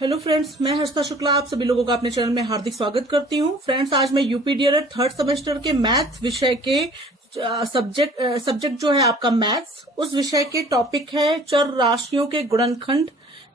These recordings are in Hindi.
हेलो फ्रेंड्स, मैं हर्षिता शुक्ला आप सभी लोगों का अपने चैनल में हार्दिक स्वागत करती हूं। फ्रेंड्स, आज मैं यूपी डीएलएड थर्ड सेमेस्टर के मैथ्स विषय के सब्जेक्ट जो है आपका मैथ्स, उस विषय के टॉपिक है चर राशियों के गुणनखंड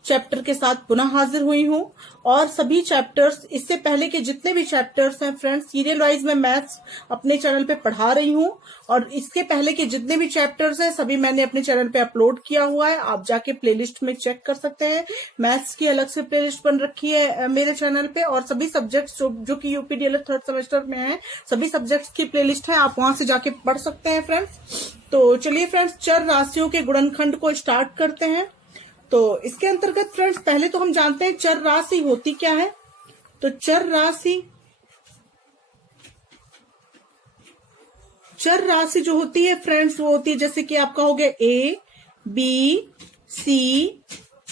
चैप्टर के साथ पुनः हाजिर हुई हूं। और सभी चैप्टर्स, इससे पहले के जितने भी चैप्टर्स हैं फ्रेंड्स, सीरियल वाइज में मैथ्स अपने चैनल पे पढ़ा रही हूं। और इसके पहले के जितने भी चैप्टर्स हैं सभी मैंने अपने चैनल पे अपलोड किया हुआ है, आप जाके प्लेलिस्ट में चेक कर सकते हैं। मैथ्स की अलग से प्लेलिस्ट बन रखी है मेरे चैनल पे, और सभी सब्जेक्ट्स जो कि यूपी डीएलएड थर्ड सेमेस्टर में है, सभी सब्जेक्ट्स की प्लेलिस्ट है, आप वहां से जाके पढ़ सकते हैं फ्रेंड्स। तो चलिए फ्रेंड्स, चर राशियों के गुणनखंड को स्टार्ट करते हैं। तो इसके अंतर्गत फ्रेंड्स पहले तो हम जानते हैं चर राशि होती क्या है। तो चर राशि जो होती है फ्रेंड्स, वो होती है जैसे कि आपका हो गया A B C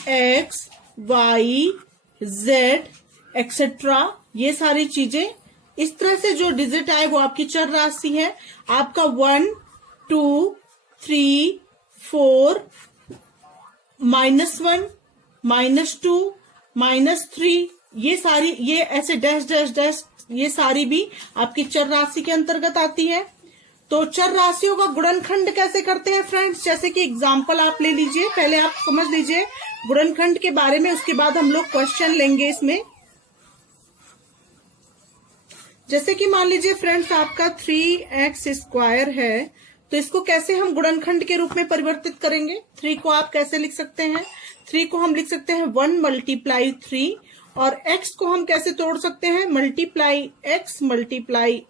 X Y Z etcetera, ये सारी चीजें इस तरह से जो डिजिट आए वो आपकी चर राशि है। आपका 1 2 3 4 -1 -2 -3, ये ऐसे डैश डैश डैश, ये सारी भी आपकी चर राशि के अंतर्गत आती है। तो चर राशियों का गुणनखंड कैसे करते हैं फ्रेंड्स, जैसे कि एग्जांपल आप ले लीजिए, पहले आप समझ लीजिए गुणनखंड के बारे में, उसके बाद हम लोग क्वेश्चन लेंगे इसमें। जैसे कि मान लीजिए फ्रेंड्स आपका 3x² है, तो इसको कैसे हम गुणनखंड के रूप में परिवर्तित करेंगे। 3 को आप कैसे लिख सकते हैं, 3 को हम लिख सकते हैं 1 × 3, और x को हम कैसे तोड़ सकते हैं, मल्टीप्लाई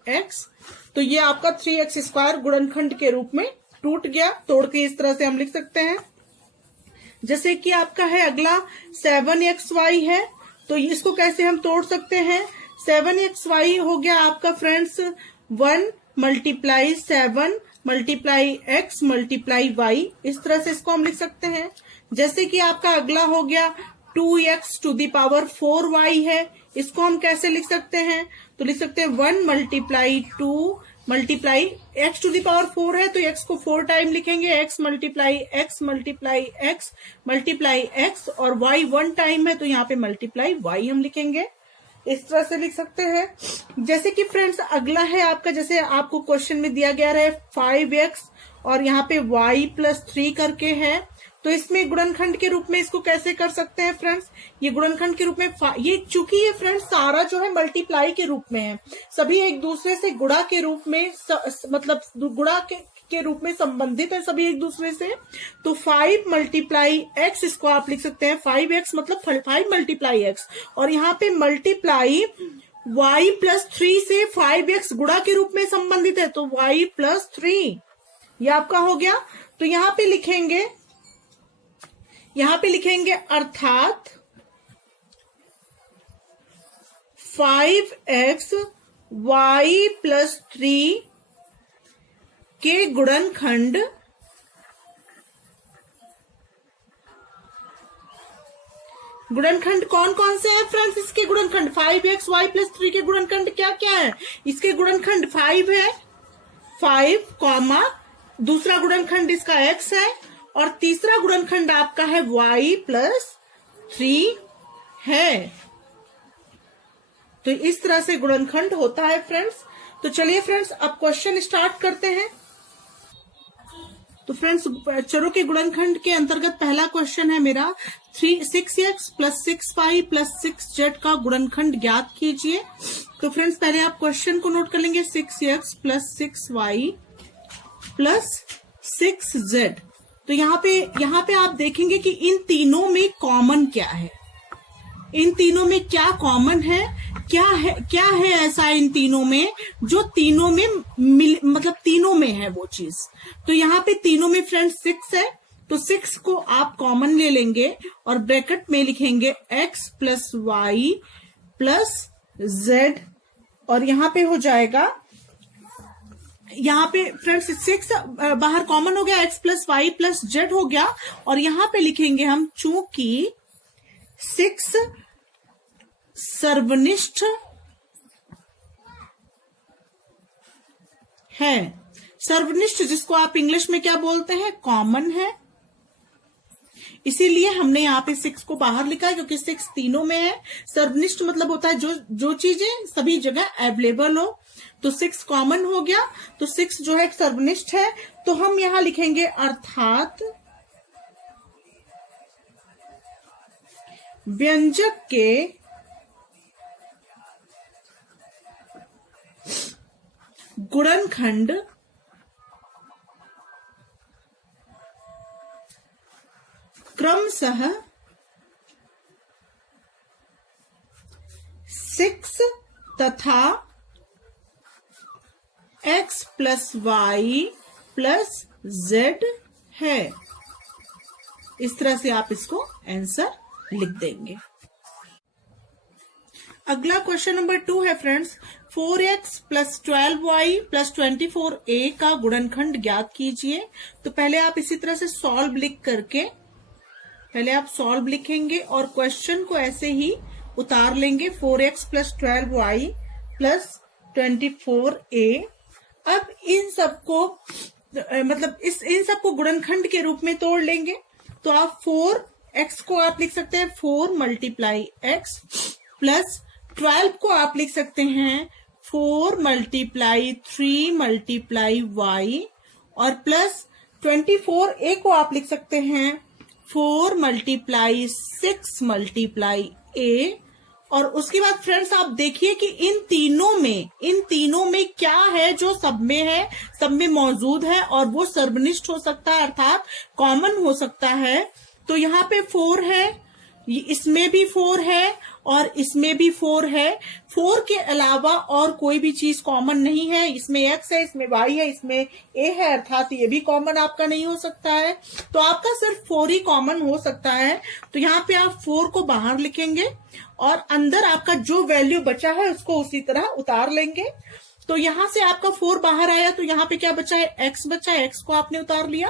x। तो ये आपका 3x² गुणनखंड के रूप में टूट गया, तोड़ के इस तरह से हम लिख सकते हैं। जैसे कि आपका है अगला 7xy है, तो इसको कैसे हम तोड़ सकते हैं। 7xy हो गया आपका फ्रेंड्स 1 × 7 × x × y, इस तरह से इसको हम लिख सकते हैं। जैसे कि आपका अगला हो गया 2x⁴y है, इसको हम कैसे लिख सकते हैं, तो लिख सकते हैं 1 × 2 x⁴ है तो x को 4 टाइम लिखेंगे, x × x और y 1 टाइम है तो यहाँ पे मल्टीप्लाई y हम लिखेंगे, इस तरह से लिख सकते हैं। जैसे कि फ्रेंड्स अगला है आपका, जैसे आपको क्वेश्चन में दिया गया है 5x और यहाँ पे y+3 करके है, तो इसमें गुणनखंड के रूप में इसको कैसे कर सकते हैं फ्रेंड्स, ये गुणनखंड के रूप में ये चूंकि ये फ्रेंड्स सारा जो है मल्टीप्लाई के रूप में है, सभी एक दूसरे से गुणा के रूप में मतलब गुणा के रूप में संबंधित है सभी एक दूसरे से। तो 5 × x, इसको आप लिख सकते हैं 5x मतलब 5 × x, और यहाँ पे मल्टीप्लाई y+3 से 5x गुणा के रूप में संबंधित है तो y+3, ये आपका हो गया। तो यहाँ पे लिखेंगे अर्थात 5x y+3 के गुणनखंड कौन कौन से हैं फ्रेंड्स, इसके गुणनखंड 5x y+3 के गुणनखंड क्या क्या है। इसके गुणनखंड 5 है, 5, दूसरा गुणनखंड इसका x है, और तीसरा गुणनखंड आपका है y+3 है। तो इस तरह से गुणनखंड होता है फ्रेंड्स। तो चलिए फ्रेंड्स अब क्वेश्चन स्टार्ट करते हैं। तो फ्रेंड्स चरों के गुणनखंड के अंतर्गत पहला क्वेश्चन है मेरा 6x + 6y + 6z का गुणनखंड ज्ञात कीजिए। तो फ्रेंड्स पहले आप क्वेश्चन को नोट कर लेंगे, 6x + 6y + 6z। तो यहाँ पे आप देखेंगे कि इन तीनों में कॉमन क्या है, इन तीनों में क्या कॉमन है, क्या है ऐसा इन तीनों में जो तीनों में मतलब तीनों में है वो चीज। तो यहाँ पे तीनों में फ्रेंड्स 6 है, तो 6 को आप कॉमन ले लेंगे और ब्रैकेट में लिखेंगे x + y + z, और यहाँ पे हो जाएगा, यहाँ पे फ्रेंड्स 6 बाहर कॉमन हो गया, x + y + z हो गया, और यहाँ पे लिखेंगे हम चूंकि 6 सर्वनिष्ठ है, सर्वनिष्ठ जिसको आप इंग्लिश में क्या बोलते हैं, कॉमन है, इसीलिए हमने यहाँ पे 6 को बाहर लिखा है, क्योंकि 6 तीनों में है। सर्वनिष्ठ मतलब होता है जो चीजें सभी जगह अवेलेबल हो, तो 6 कॉमन हो गया, तो 6 जो है एक सर्वनिष्ठ है। तो हम यहाँ लिखेंगे अर्थात व्यंजक के गुणनखंड क्रमशः 6 तथा x plus y plus z है। इस तरह से आप इसको आंसर लिख देंगे। अगला क्वेश्चन नंबर 2 है friends, 4x plus 12y plus 24a का गुणनखंड ज्ञात कीजिए। तो पहले आप इसी तरह से सॉल्व लिखेंगे और क्वेश्चन को ऐसे ही उतार लेंगे। 4x plus 12y plus 24a। अब इन सबको मतलब इन सबको गुणनखंड के रूप में तोड़ लेंगे। तो आप 4x को आप लिख सकते हैं 4 मल्टीप्लाई x प्लस 12 को आप लिख सकते हैं 4 मल्टीप्लाई 3 मल्टीप्लाई y और प्लस 24a को आप लिख सकते हैं 4 मल्टीप्लाई 6 मल्टीप्लाई a। और उसके बाद फ्रेंड्स आप देखिए कि इन तीनों में क्या है जो सब में मौजूद है और वो सर्वनिष्ठ हो सकता है, अर्थात कॉमन हो सकता है। तो यहाँ पे 4 है, इसमें भी 4 है और इसमें भी 4 है। 4 के अलावा और कोई भी चीज कॉमन नहीं है। इसमें x है, इसमें y है, इसमें a है, अर्थात ये भी कॉमन आपका नहीं हो सकता है। तो आपका सिर्फ 4 ही कॉमन हो सकता है। तो यहाँ पे आप 4 को बाहर लिखेंगे और अंदर आपका जो वैल्यू बचा है उसको उसी तरह उतार लेंगे। तो यहां से आपका 4 बाहर आया, तो यहाँ पे क्या बचा है, x बचा है, x को आपने उतार लिया,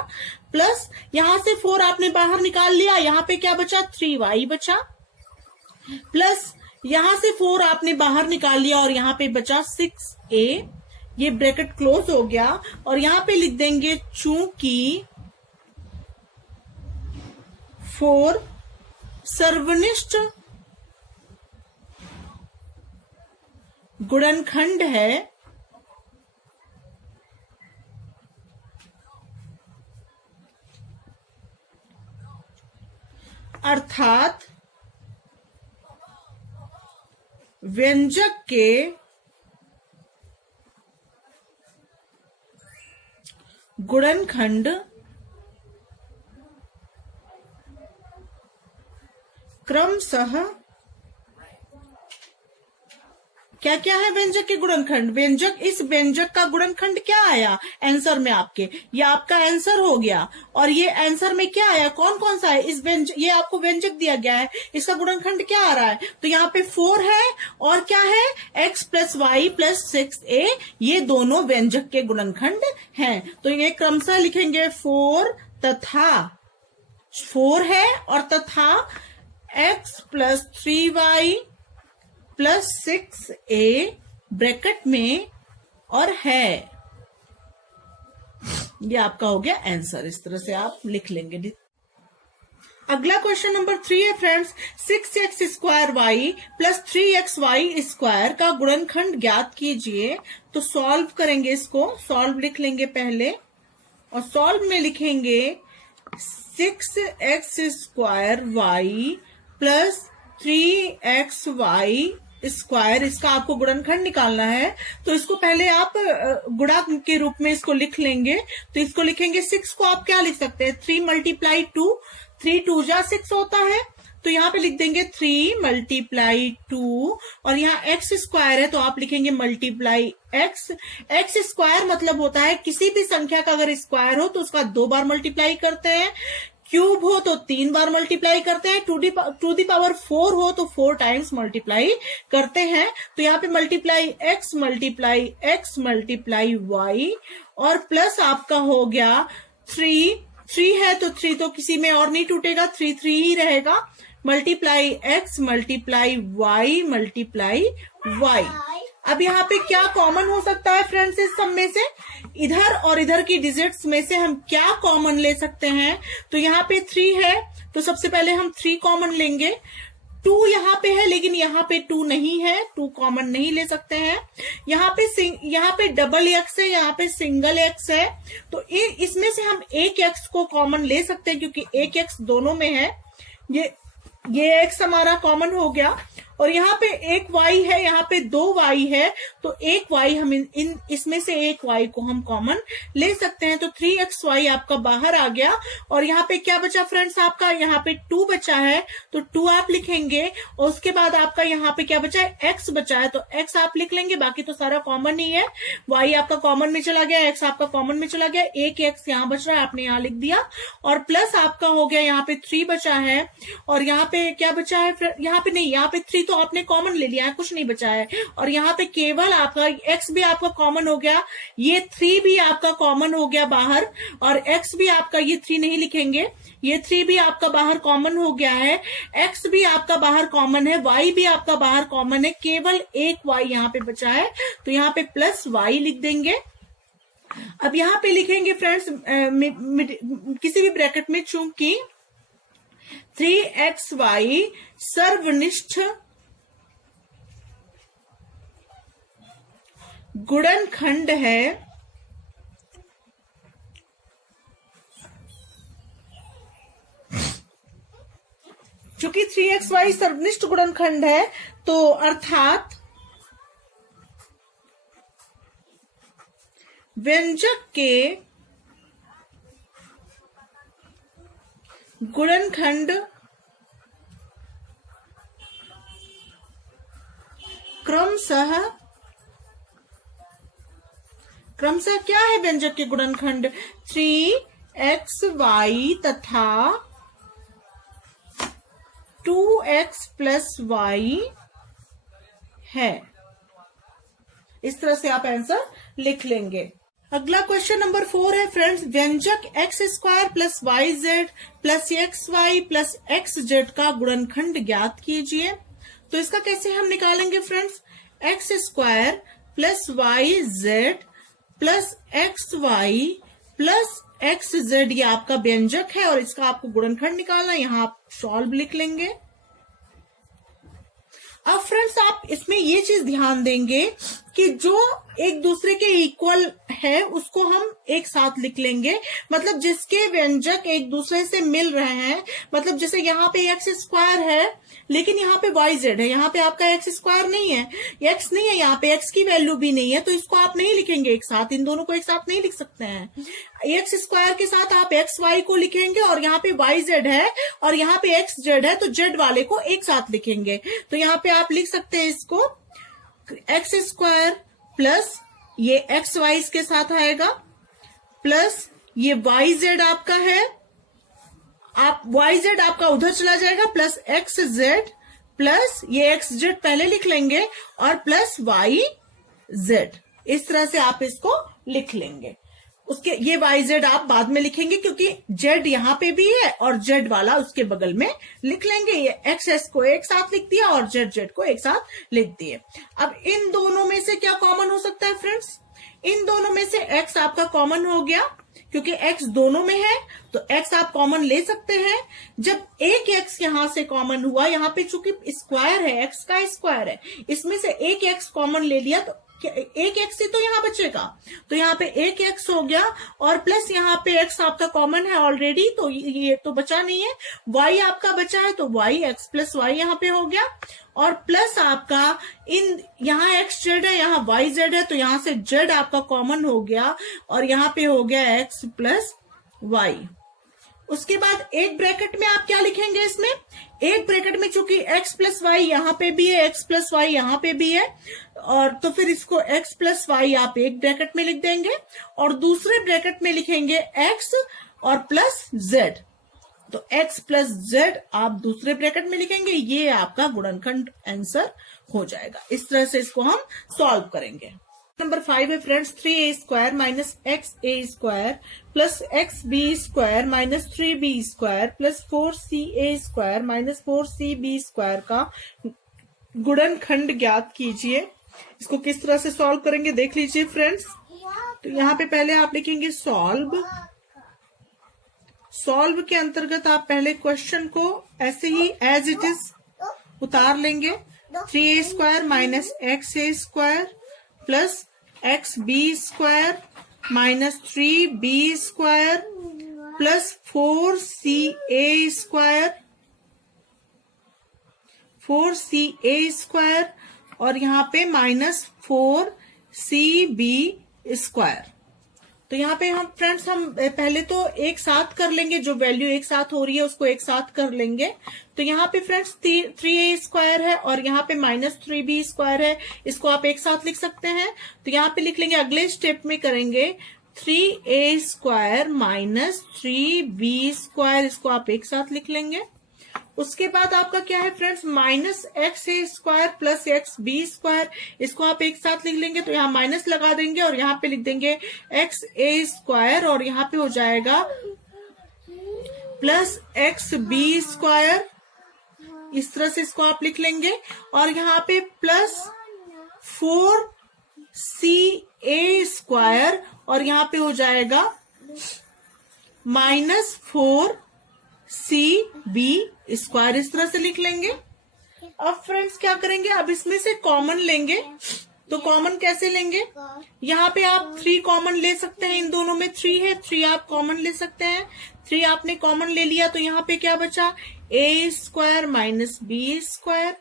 प्लस यहां से 4 आपने बाहर निकाल लिया, यहाँ पे क्या बचा, 3y बचा, प्लस यहां से 4 आपने बाहर निकाल लिया और यहाँ पे बचा 6a। ये ब्रैकेट क्लोज हो गया और यहाँ पे लिख देंगे चूंकि 4 सर्वनिष्ठ गुणनखंड है, अर्थात व्यंजक के गुणनखंड क्रमशः क्या क्या है व्यंजक के गुणनखंड। इस व्यंजक का गुणनखंड क्या आया आंसर में आपके, ये आपका आंसर हो गया। और ये आंसर में क्या आया, कौन कौन सा है इस व्यंजक, ये आपको व्यंजक दिया गया है, इसका गुणनखंड क्या आ रहा है। तो यहाँ पे 4 है और क्या है, x plus y plus 6a, ये दोनों व्यंजक के गुणनखंड हैं। तो ये क्रमशः लिखेंगे 4 तथा 4 है और तथा x plus 3y plus 6a bracket में और है। ये आपका हो गया आंसर। इस तरह से आप लिख लेंगे। अगला क्वेश्चन नंबर 3 है friends, 6x square y plus 3xy square का गुणनखंड ज्ञात कीजिए। तो सॉल्व करेंगे, इसको सॉल्व लिख लेंगे पहले और सॉल्व में लिखेंगे 6x square y plus 3xy square, इसका आपको गुणनखंड निकालना है। तो इसको पहले आप गुणा के रूप में इसको लिख लेंगे। तो इसको लिखेंगे 6 को आप क्या लिख सकते हैं, 3 मल्टीप्लाई 2, 3 2 जा 6 होता है। तो यहाँ पे लिख देंगे 3 मल्टीप्लाई 2 और यहाँ x स्क्वायर है तो आप लिखेंगे मल्टीप्लाई x स्क्वायर मतलब होता है किसी भी संख्या का अगर स्क्वायर हो तो उसका 2 बार मल्टीप्लाई करते हैं, क्यूब हो तो 3 बार मल्टीप्लाई करते हैं, टू दी पावर 4 हो तो 4 टाइम्स मल्टीप्लाई करते हैं। तो यहाँ पे मल्टीप्लाई x मल्टीप्लाई y और प्लस आपका हो गया 3 है तो 3 तो किसी में और नहीं टूटेगा, 3 ही रहेगा, multiply x multiply y multiply y। अब यहाँ पे क्या कॉमन हो सकता है फ्रेंड्स इस सब में से? इधर और इधर की डिजिट्स में से हम क्या कॉमन ले सकते हैं? तो यहाँ पे 3 है, तो सबसे पहले हम 3 कॉमन लेंगे। 2 यहाँ पे है लेकिन यहाँ पे 2 नहीं है, 2 कॉमन नहीं ले सकते हैं। यहाँ पे डबल एक्स है, यहाँ पे सिंगल एक्स है, तो इसमें से हम एक एक्स को कॉमन ले सकते हैं क्योंकि एक एक्स दोनों में है। ये एक्स हमारा कॉमन हो गया। और यहाँ पे एक y है, यहाँ पे 2 y है, तो एक y हम इसमें से एक y को हम कॉमन ले सकते हैं। तो 3xy आपका बाहर आ गया। और यहाँ पे क्या बचा फ्रेंड्स आपका? यहाँ पे 2 बचा है, तो 2 आप लिखेंगे। और उसके बाद आपका यहाँ पे क्या बचा है? x बचा है, तो x आप लिख लेंगे। बाकी तो सारा कॉमन ही है। y आपका कॉमन में चला गया, x आपका कॉमन में चला गया, एक x यहाँ बच रहा है, आपने यहाँ लिख दिया। और प्लस आपका हो गया, यहाँ पे 3 बचा है। और यहाँ पे क्या बचा है? यहाँ पे नहीं, यहाँ पे 3 तो आपने कॉमन ले लिया है, कुछ नहीं बचा है। और यहाँ पे केवल आपका x भी आपका कॉमन हो गया, ये 3 भी आपका कॉमन हो गया बाहर। और x भी आपका, ये 3 नहीं लिखेंगे, ये 3 भी आपका बाहर कॉमन हो गया है। x भी आपका बाहर कॉमन है, y भी आपका बाहर कॉमन है, केवल एक y यहाँ पे बचा है, तो यहाँ पे प्लस y लिख देंगे। अब यहाँ पे लिखेंगे फ्रेंड्स किसी भी ब्रैकेट में, चूंकि 3xy सर्वनिष्ठ गुणनखंड है, चूंकि 3xy सर्वनिष्ठ गुणनखंड है, तो अर्थात व्यंजक के गुणनखंड क्रमशः क्या है? व्यंजक के गुणनखंड 3xy तथा 2x प्लस y है। इस तरह से आप आंसर लिख लेंगे। अगला क्वेश्चन नंबर 4 है फ्रेंड्स, व्यंजक x square plus y z plus x y plus x z का गुणनखंड ज्ञात कीजिए। तो इसका कैसे हम निकालेंगे friends? X square plus y z plus x y plus x z, ये आपका व्यंजक है और इसका आपको गुणनखंड निकालना है। यहाँ आप सॉल्व लिख लेंगे। अब फ्रेंड्स आप इसमें ये चीज ध्यान देंगे कि जो एक दूसरे के इक्वल है उसको हम एक साथ लिख लेंगे, मतलब जिसके व्यंजक एक दूसरे से मिल रहे हैं। मतलब जैसे यहाँ पे एक्स स्क्वायर है लेकिन यहाँ पे वाई जेड है, यहाँ पे आपका एक्स स्क्वायर नहीं है, एक्स नहीं है, यहाँ पे एक्स की वैल्यू भी नहीं है, तो इसको आप नहीं लिखेंगे एक साथ, इन दोनों को एक साथ नहीं लिख सकते हैं। एक्स स्क्वायर के साथ आप एक्स वाई को लिखेंगे और यहाँ पे वाई जेड है और यहाँ पे एक्स जेड है, तो जेड वाले को एक साथ लिखेंगे। तो यहाँ पे आप लिख सकते हैं इसको एक्स स्क्वायर प्लस ये एक्स वाई के साथ आएगा प्लस ये वाई जेड आपका है, आप वाई जेड आपका उधर चला जाएगा प्लस एक्स जेड प्लस ये एक्स जेड पहले लिख लेंगे और प्लस वाई जेड। इस तरह से आप इसको लिख लेंगे। उसके ये वाई जेड आप बाद में लिखेंगे क्योंकि जेड यहाँ पे भी है और जेड वाला उसके बगल में लिख लेंगे। ये एक्स एस को एक साथ लिख दिया और जेड जेड को एक साथ लिख दिए। अब इन दोनों में से क्या कॉमन हो सकता है फ्रेंड्स? इन दोनों में से एक्स आपका कॉमन हो गया क्योंकि एक्स दोनों में है, तो एक्स आप कॉमन ले सकते हैं। जब एक एक्स यहां से कॉमन हुआ, यहाँ पे चूंकि स्क्वायर है, एक्स का स्क्वायर है, इसमें से एक एक्स कॉमन ले लिया तो एक एक्स ही तो यहाँ बचेगा, तो यहाँ पे एक एक्स हो गया और प्लस यहाँ पे एक्स आपका कॉमन है ऑलरेडी, तो ये तो बचा नहीं है। वाई आपका बचा है तो वाई एक्स प्लस वाई यहाँ पे हो गया और प्लस आपका इन यहाँ एक्स जेड है, यहाँ वाई जेड है, तो यहाँ से जेड आपका कॉमन हो गया और यहाँ पे हो गया एक्स प्लस वाई। उसके बाद एक ब्रैकेट में आप क्या लिखेंगे? इसमें एक ब्रैकेट में चूंकि x प्लस वाई यहाँ पे भी है, x प्लस वाई यहाँ पे भी है, और तो फिर इसको x प्लस वाई आप एक ब्रैकेट में लिख देंगे और दूसरे ब्रैकेट में लिखेंगे x और प्लस z। तो x प्लस z आप दूसरे ब्रैकेट में लिखेंगे, ये आपका गुणनखंड आंसर हो जाएगा। इस तरह से इसको हम सॉल्व करेंगे। नंबर 5 है friends, 3a square minus x a square plus x b square minus 3b square plus 4ca square minus 4cb square का गुणनखंड ज्ञात कीजिए। इसको किस तरह से सॉल्व करेंगे देख लीजिए फ्रेंड्स। तो यहाँ पे पहले आप लिखेंगे सॉल्व। सॉल्व के अंतर्गत आप पहले क्वेश्चन को ऐसे ही एज इट इज उतार लेंगे। 3a² minus xa² plus xb² minus 3b² plus 4ca² और यहाँ पे माइनस 4cb²। तो यहाँ पे हम फ्रेंड्स हम पहले तो एक साथ कर लेंगे, जो वैल्यू एक साथ हो रही है उसको एक साथ कर लेंगे। तो यहाँ पे फ्रेंड्स 3a² है और यहाँ पे माइनस 3b² है, इसको आप एक साथ लिख सकते हैं। तो यहाँ पे लिख लेंगे, अगले स्टेप में करेंगे 3a² माइनस 3b², इसको आप एक साथ लिख लेंगे। उसके बाद आपका क्या है friends, minus xa² plus xb², इसको आप एक साथ लिख लेंगे। तो यहाँ माइनस लगा देंगे और यहाँ पे लिख देंगे xa² और यहाँ पे हो जाएगा प्लस xb²। इस तरह से इसको आप लिख लेंगे और यहाँ पे प्लस 4ca² और यहाँ पे हो जाएगा माइनस 4cb², इस तरह से लिख लेंगे। अब फ्रेंड्स क्या करेंगे, अब इसमें से कॉमन लेंगे। तो कॉमन कैसे लेंगे, यहाँ पे आप 3 कॉमन ले सकते हैं, इन दोनों में 3 है, 3 आप कॉमन ले सकते हैं। 3 आपने कॉमन ले लिया तो यहाँ पे क्या बचा, a² माइनस b²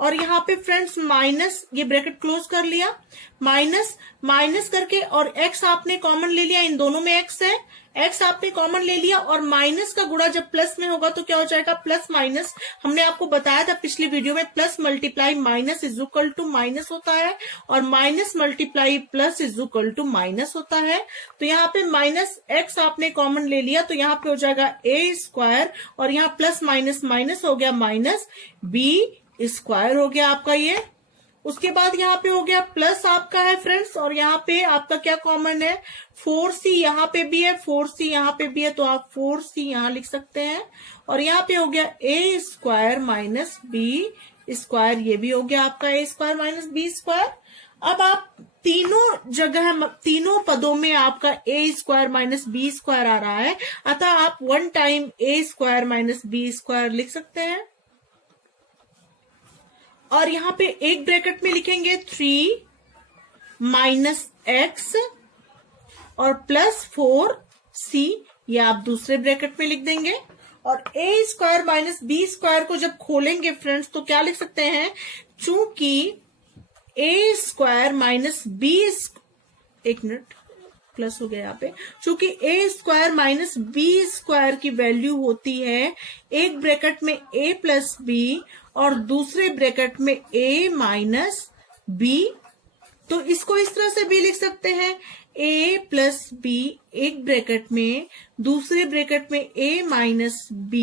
और यहाँ पे फ्रेंड्स माइनस, ये ब्रैकेट क्लोज कर लिया, माइनस करके और x आपने कॉमन ले लिया, इन दोनों में x है, x आपने कॉमन ले लिया और माइनस का गुणा जब प्लस में होगा तो क्या हो जाएगा, प्लस माइनस। हमने आपको बताया था पिछली वीडियो में, plus multiply minus is equal to minus होता है और minus multiply plus is equal to minus होता है। तो यहाँ पे माइनस x आपने कॉमन ले लिया तो यहाँ पे हो जाएगा a² और यहाँ प्लस माइनस माइनस हो गया, माइनस b² हो गया आपका ये। उसके बाद यहाँ पे हो गया प्लस आपका है फ्रेंड्स और यहाँ पे आपका क्या कॉमन है, 4c यहाँ पे भी है, 4c यहाँ पे भी है, तो आप 4c यहाँ लिख सकते हैं। और यहाँ पे हो गया a² माइनस b², ये भी हो गया आपका a² माइनस b²। अब आप तीनों जगह, तीनों पदों में आपका a² माइनस b² आ रहा है, अतः आप 1 टाइम a² माइनस b² लिख सकते हैं। और यहाँ पे एक ब्रैकेट में लिखेंगे 3 माइनस x और प्लस 4c, ये आप दूसरे ब्रैकेट में लिख देंगे। और a² माइनस b² को जब खोलेंगे फ्रेंड्स तो क्या लिख सकते हैं, चूंकि a² माइनस b, एक मिनट प्लस हो गया यहाँ पे, चूंकि a² माइनस b² की वैल्यू होती है एक ब्रैकेट में a प्लस b और दूसरे ब्रैकेट में a माइनस b, तो इसको इस तरह से भी लिख सकते हैं, a प्लस b एक ब्रैकेट में, दूसरे ब्रैकेट में a माइनस b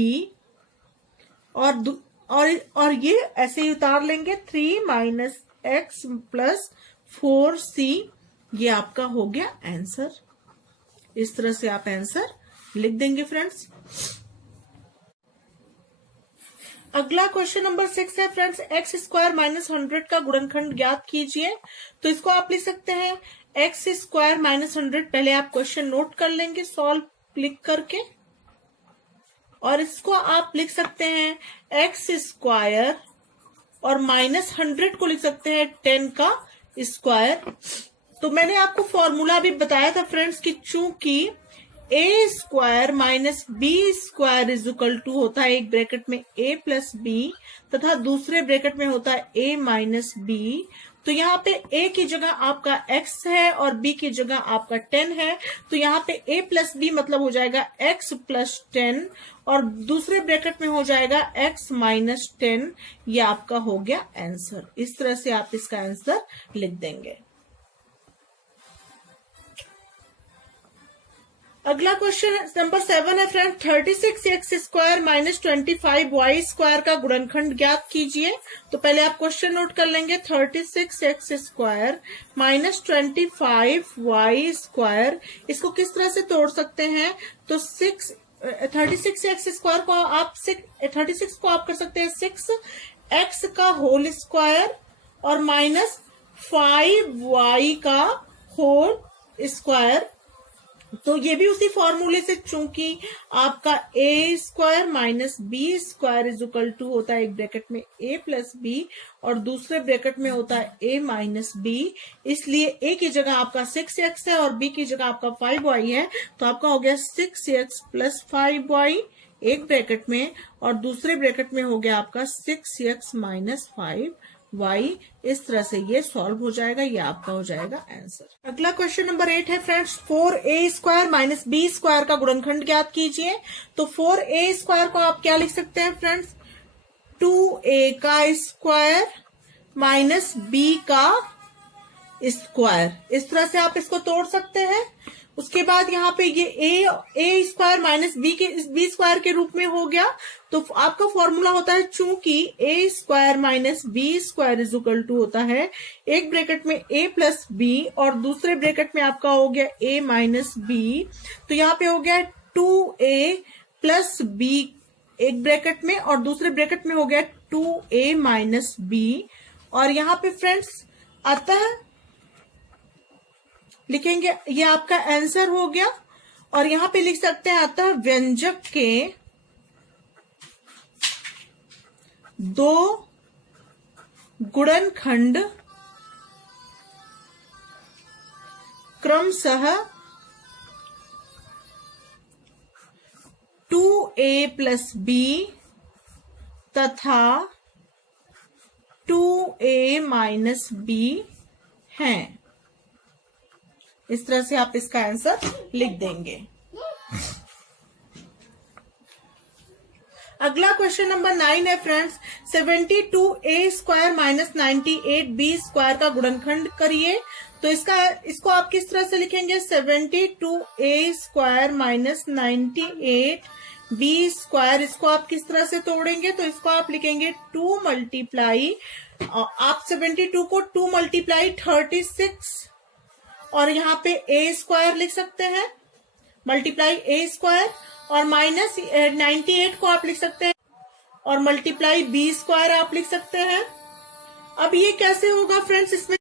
और ये ऐसे ही उतार लेंगे 3 माइनस x प्लस 4c, ये आपका हो गया आंसर। इस तरह से आप आंसर लिख देंगे फ्रेंड्स। अगला क्वेश्चन नंबर 6 है फ्रेंड्स, x² माइनस 100 का गुणनखंड ज्ञात कीजिए। तो इसको आप लिख सकते हैं x² माइनस 100, पहले आप क्वेश्चन नोट कर लेंगे सॉल्व क्लिक करके, और इसको आप लिख सकते हैं x² और माइनस 100 को लिख सकते हैं 10 का स्क्वायर। तो मैंने आपको फॉर्मूला भी बताया था फ्रेंड्स कि चूंकि a² minus b² is equal to होता है एक ब्रैकेट में a प्लस b तथा दूसरे ब्रैकेट में होता है a माइनस b, तो यहाँ पे a की जगह आपका x है और b की जगह आपका 10 है, तो यहाँ पे a प्लस b मतलब हो जाएगा x प्लस 10 और दूसरे ब्रैकेट में हो जाएगा x माइनस 10, ये आपका हो गया आंसर। इस तरह से आप इसका आंसर लिख देंगे। अगला क्वेश्चन नंबर 7 है फ्रेंड, 36x² माइनस 25y² का गुणनखंड ज्ञात कीजिए। तो पहले आप क्वेश्चन नोट कर लेंगे, 36x² माइनस 25y², इसको किस तरह से तोड़ सकते हैं, तो 36x² को आप 36 को आप कर सकते हैं 6x का होल स्क्वायर और माइनस 5y का होल स्क्वायर। तो ये भी उसी फॉर्मूले से, चूंकि आपका a square minus b square is equal to होता है एक ब्रैकेट में a प्लस बी और दूसरे ब्रैकेट में होता है a माइनस बी, इसलिए a की जगह आपका 6x है और b की जगह आपका 5y है, तो आपका हो गया 6x प्लस 5y एक ब्रैकेट में और दूसरे ब्रैकेट में हो गया आपका 6x माइनस 5y। इस तरह से ये सॉल्व हो जाएगा, ये आपका हो जाएगा आंसर। अगला क्वेश्चन नंबर 8 है friends, 4a square minus b square का गुणनखंड ज्ञात कीजिए। तो 4a स्क्वायर को आप क्या लिख सकते हैं फ्रेंड्स, 2a का स्क्वायर माइनस b का स्क्वायर, इस तरह से आप इसको तोड़ सकते हैं। उसके बाद यहाँ पे ये a square minus b square के रूप में हो गया, तो आपका फॉर्मूला होता है, चूंकि a square minus b square is equal to होता है एक ब्रैकेट में a प्लस बी और दूसरे ब्रैकेट में आपका हो गया a माइनस बी, तो यहाँ पे हो गया 2a प्लस बी एक ब्रैकेट में और दूसरे ब्रैकेट में हो गया 2a माइनस बी। और यहाँ पे फ्रेंड्स अतः लिखेंगे, ये आपका आंसर हो गया। और यहां पे लिख सकते हैं, अतः व्यंजक के दो गुणनखंड क्रमशः 2a प्लस बी तथा 2a माइनस बी हैं। इस तरह से आप इसका आंसर लिख देंगे। अगला क्वेश्चन नंबर 9 है friends, 72a square minus 98b square का गुणनखंड करिए। तो इसको आप किस तरह से लिखेंगे, 72a square minus 98b square, इसको आप किस तरह से तोड़ेंगे, तो इसको आप लिखेंगे 2 मल्टीप्लाई, आप 72 को 2 मल्टीप्लाई 36 और यहाँ पे a स्क्वायर लिख सकते हैं, मल्टीप्लाई a स्क्वायर और माइनस 98 को आप लिख सकते हैं और मल्टीप्लाई b स्क्वायर आप लिख सकते हैं। अब ये कैसे होगा फ्रेंड्स, इसमें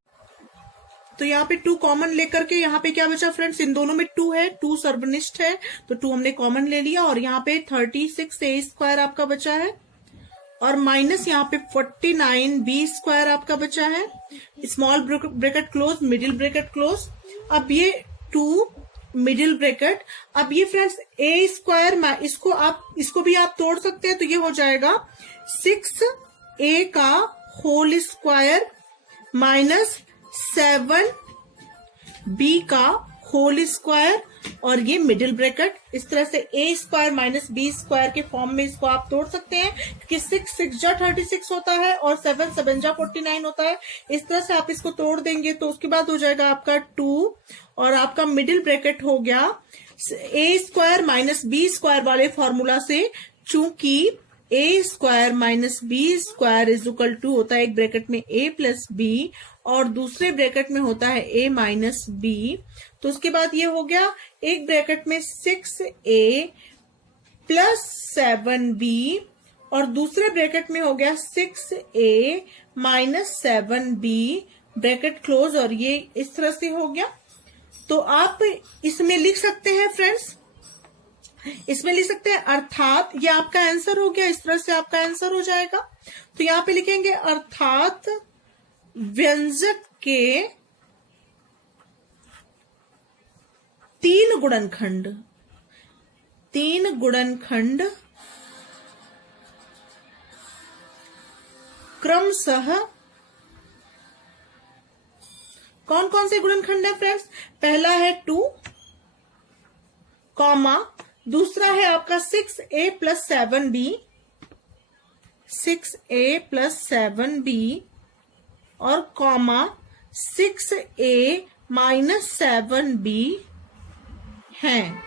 तो यहाँ पे 2 कॉमन लेकर के यहाँ पे क्या बचा फ्रेंड्स, इन दोनों में 2 है, 2 सर्वनिष्ठ है तो 2 हमने कॉमन ले लिया और यहाँ पे 36a स्क्वायर आपका बचा है और माइनस यहाँ पे 49b स्क्वायर आपका बचा है, small bracket close, middle bracket close. अब ये 2 मिडिल ब्रैकेट, अब ये फ्रेंड्स a स्क्वायर, इसको भी आप तोड़ सकते हैं, तो ये हो जाएगा 6a का होल स्क्वायर माइनस 7b का होल स्क्वायर और ये मिडिल ब्रैकेट। इस तरह से a square minus b square के फॉर्म में इसको आप तोड़ सकते हैं, क्योंकि 6 6 जा 36 होता है और 7 7 जा 49 होता है। इस तरह से आप इसको तोड़ देंगे तो उसके बाद हो जाएगा आपका 2 और आपका मिडिल ब्रैकेट हो गया a square minus b square वाले फॉर्मूला से, चूंकि a square minus b square is equal to होता है एक ब्रैकेट में a प्लस बी और दूसरे ब्रैकेट में होता है a माइनस बी। तो उसके बाद ये हो गया एक ब्रैकेट में 6a प्लस 7b और दूसरे ब्रैकेट में हो गया 6a minus 7b bracket close और ये इस तरह से हो गया। तो आप इसमें लिख सकते हैं फ्रेंड्स, इसमें लिख सकते हैं अर्थात, ये आपका आंसर हो गया, इस तरह से आपका आंसर हो जाएगा। तो यहां पे लिखेंगे अर्थात व्यंजक के 3 गुणनखंड क्रमशः, कौन कौन से गुणनखंड है फ्रेंड्स, पहला है 2 कॉमा, दूसरा है आपका 6a plus 7b, 6a plus 7b और कॉमा 6a माइनस 7b है।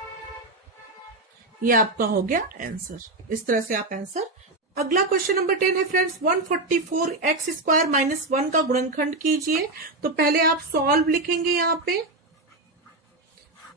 ये आपका हो गया आंसर। इस तरह से आप आंसर। अगला क्वेश्चन नंबर 10 है फ्रेंड्स, 144x स्क्वायर माइनस 1 का गुणनखंड कीजिए। तो पहले आप सॉल्व लिखेंगे यहाँ पे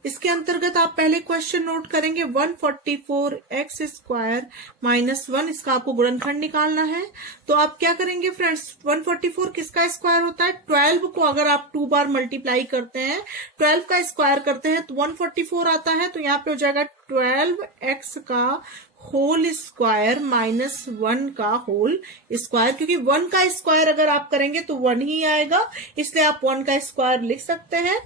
इसके अंतर्गत आप पहले क्वेश्चन नोट करेंगे 144x स्क्वायर माइनस 1, इसका आपको गुणनखंड निकालना है। तो आप क्या करेंगे फ्रेंड्स, 144 किसका स्क्वायर होता है, 12 को अगर आप 2 बार मल्टीप्लाई करते हैं, 12 का स्क्वायर करते हैं तो 144 आता है। तो यहाँ पे हो जाएगा 12x का होल स्क्वायर माइनस 1 का होल स्क्वायर, क्योंकि 1 का स्क्वायर अगर आप करेंगे तो 1 ही आएगा, इसलिए आप 1 का स्क्वायर लिख सकते हैं।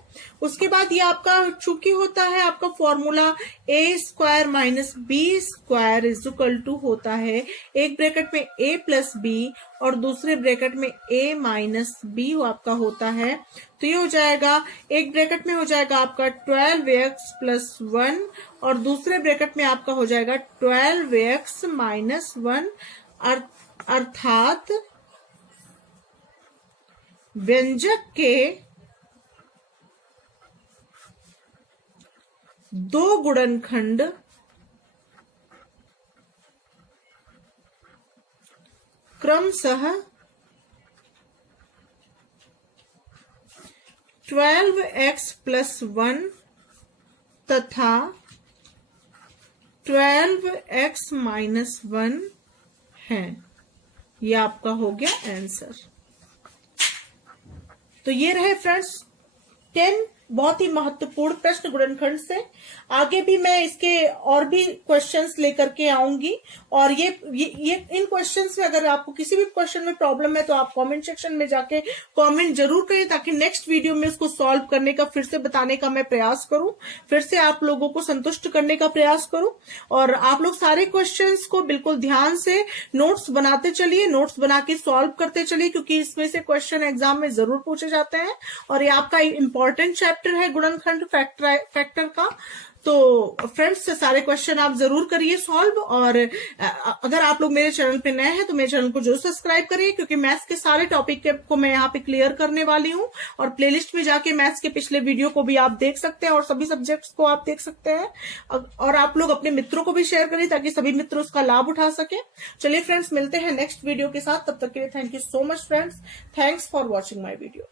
उसके बाद ये आपका चूंकि होता है आपका formula a square minus b square is equal to होता है एक ब्रैकेट में a प्लस b और दूसरे ब्रैकेट में a माइनस b आपका होता है। तो ये हो जाएगा, एक ब्रैकेट में हो जाएगा आपका 12x प्लस 1 और दूसरे ब्रैकेट में आपका हो जाएगा 12x माइनस 1, अर्थात व्यंजक के दो गुणनखंड क्रमशः 12x प्लस 1 तथा 12x माइनस 1 है। ये आपका हो गया आंसर। तो ये रहे फ्रेंड्स 10 बहुत ही महत्वपूर्ण प्रश्न गुणनखंड से। आगे भी मैं इसके और भी क्वेश्चंस लेकर के आऊंगी, और ये इन क्वेश्चंस में अगर आपको किसी भी क्वेश्चन में प्रॉब्लम है तो आप कमेंट सेक्शन में जाके कमेंट जरूर करें, ताकि नेक्स्ट वीडियो में उसको सॉल्व करने का फिर से बताने का मैं प्रयास करूं, फिर से आप लोगों को संतुष्ट करने का प्रयास करूं। और आप लोग सारे क्वेश्चंस को बिल्कुल ध्यान से नोट्स बनाते चलिए, नोट्स बना के सॉल्व करते चलिए, क्योंकि इसमें से क्वेश्चन एग्जाम में जरूर पूछे जाते हैं और ये आपका इंपॉर्टेंट चैप्टर है गुणनखंड फैक्टर का। तो फ्रेंड्स सारे क्वेश्चन आप जरूर करिए सॉल्व, और अगर आप लोग मेरे चैनल पे नए हैं तो मेरे चैनल को जरूर सब्सक्राइब करिए, क्योंकि मैथ्स के सारे टॉपिक को मैं यहाँ पे क्लियर करने वाली हूँ। और प्लेलिस्ट में जाके मैथ्स के पिछले वीडियो को भी आप देख सकते हैं और सभी सब्जेक्ट्स को आप देख सकते हैं, और आप लोग अपने मित्रों को भी शेयर करिए ताकि सभी मित्र उसका लाभ उठा सके। चलिए फ्रेंड्स, मिलते हैं नेक्स्ट वीडियो के साथ, तब तक के लिए thank you so much friends, thanks for watching my video.